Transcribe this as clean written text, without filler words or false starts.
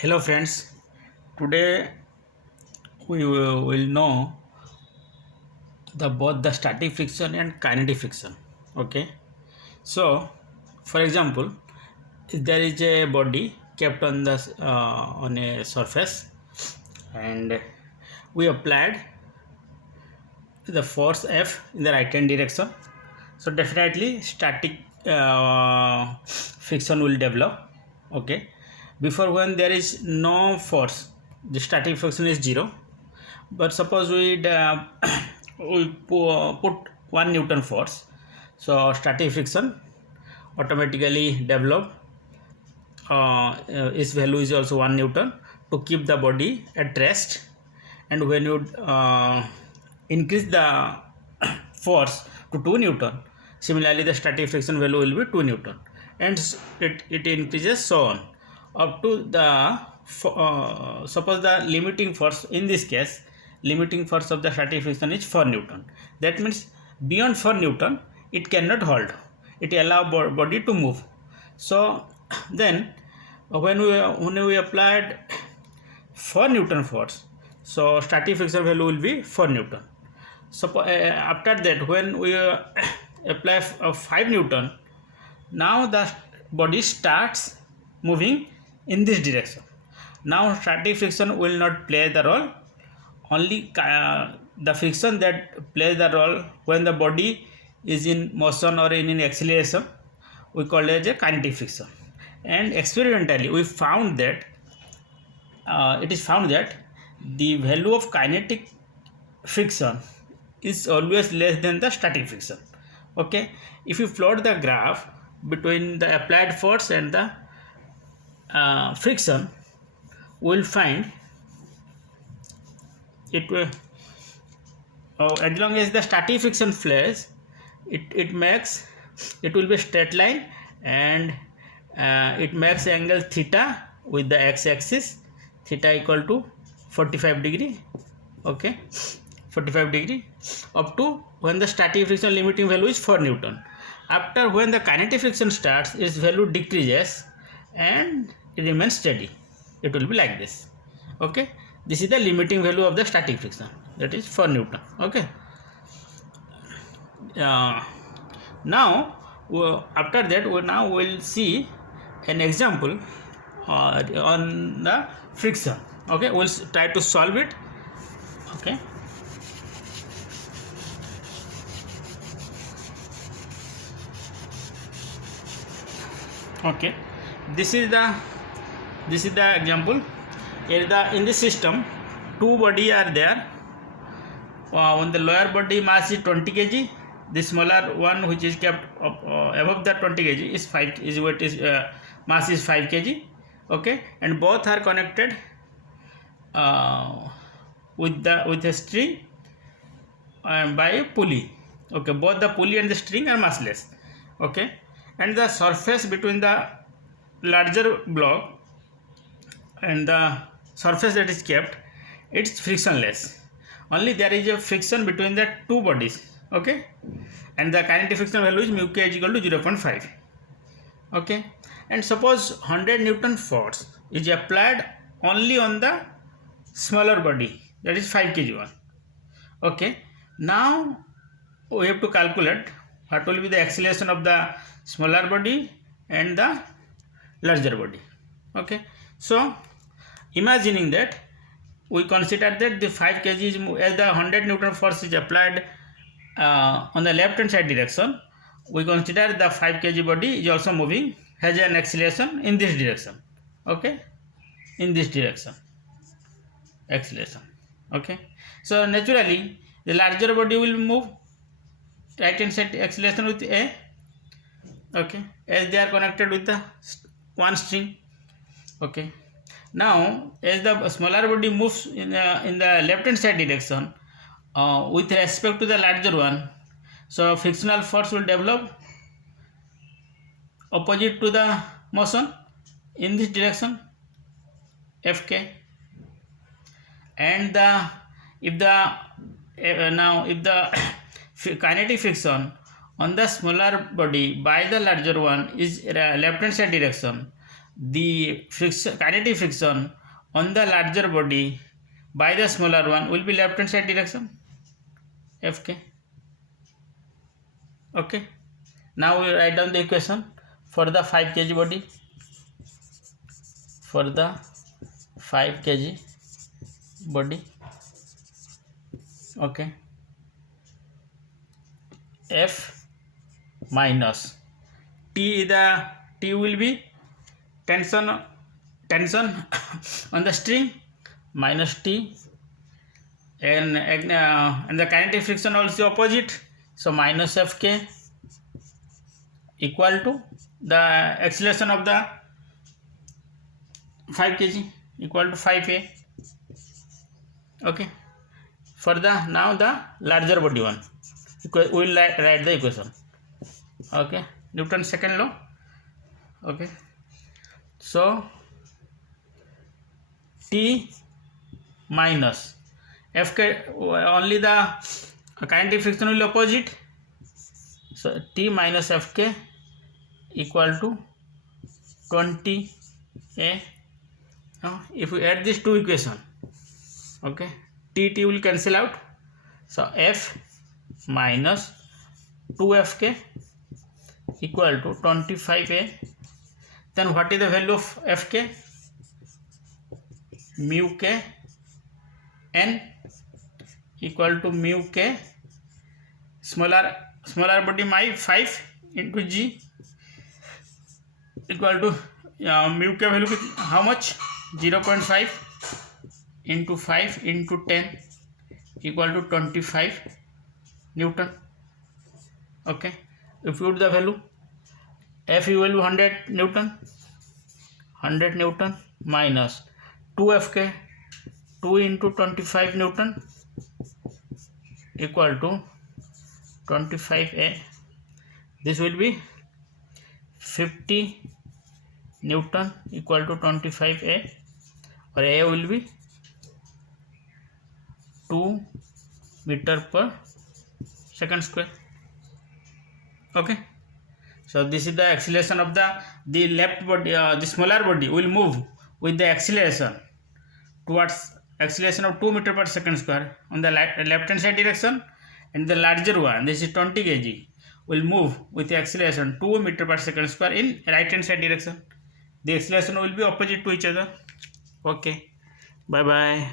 Hello friends, today we will know the both the static friction and kinetic friction. Okay, so for example, if there is a body kept on the on a surface and we applied the force F in the right hand direction, so definitely static friction will develop. Okay, before when there is no force, the static friction is zero. But suppose we we put 1 Newton force, so static friction automatically develop. Its value is also 1 Newton to keep the body at rest. And when you increase the force to 2 Newton, similarly the static friction value will be 2 Newton, and it increases so on up to the suppose the limiting force, in this case limiting force of the static friction is 4 Newton. That means beyond 4 Newton it cannot hold, it allow body to move. So then when we applied 4 Newton force, so static friction value will be 4 Newton. So after that when we apply 5 Newton, now the body starts moving in this direction. Now static friction will not play the role, only the friction that plays the role when the body is in motion or in acceleration, we call it as a kinetic friction. And experimentally we found that it is found that the value of kinetic friction is always less than the static friction. Okay, if you plot the graph between the applied force and the friction, we will find it will as long as the static friction plays, it makes, it will be straight line, and it makes angle theta with the x-axis, theta equal to 45 degree. Okay, 45 degree up to when the static friction limiting value is 4 Newton. After when the kinetic friction starts, its value decreases and it remains steady. It will be like this. Okay, this is the limiting value of the static friction, that is 4 Newton. Okay, now after that we now will see an example on the friction. Okay, we'll try to solve it. Okay, okay, this is the example. In this system, two body are there. On the lower body mass is 20 kg, the smaller one which is kept above the 20 kg is 5 is what is mass is 5 kg. Okay, and both are connected with a string by a pulley. Okay, both the pulley and the string are massless. Okay, and the surface between the larger block and the surface that is kept, it's frictionless, only there is a friction between the two bodies. Okay, and the kinetic friction value is mu k is equal to 0.5. Okay, and suppose 100 Newton force is applied only on the smaller body, that is 5 kg one. Okay, now we have to calculate what will be the acceleration of the smaller body and the larger body. Okay, so imagining that we consider that the 5 kg is, as the 100 Newton force is applied on the left hand side direction, we consider the 5 kg body is also moving, has an acceleration in this direction. Okay, in this direction acceleration. Okay, so naturally the larger body will move right hand side acceleration with a. Okay, as they are connected with the one string. Okay, now as the smaller body moves in the left hand side direction with respect to the larger one, so frictional force will develop opposite to the motion in this direction, Fk. And if the kinetic friction on the smaller body by the larger one is left hand side direction, the friction, kinetic friction on the larger body by the smaller one will be left hand side direction, Fk. Okay, now we write down the equation for the 5 kg body. For the 5 kg body, okay, F minus T, the T will be tension on the string, minus T, and the kinetic friction also opposite, so minus Fk equal to the acceleration of the 5 kg equal to 5a. Okay, for the now the larger body one, we will write the equation. Okay, Newton's second law. Okay, so T minus Fk, only the kinetic friction will be opposite, so T minus Fk equal to 20a. Now if we add these two equations, okay, T will cancel out, so F minus 2Fk equal to 25a. Then what is the value of Fk? Mu k n equal to mu k smaller body my 5 into g equal to mu k value how much? 0.5 into 5 into 10 equal to 25 Newton. Okay, if you put the value, F will be 100 Newton, minus 2Fk, 2 into 25 Newton equal to 25a. This will be 50 Newton equal to 25a, or a will be 2 meter per second square. Okay, so this is the acceleration of the left body, the smaller body will move with the acceleration towards acceleration of 2 meter per second square on the left hand side direction, and the larger one, this is 20 kg, will move with the acceleration 2 meter per second square in right hand side direction. The acceleration will be opposite to each other. Okay, bye bye.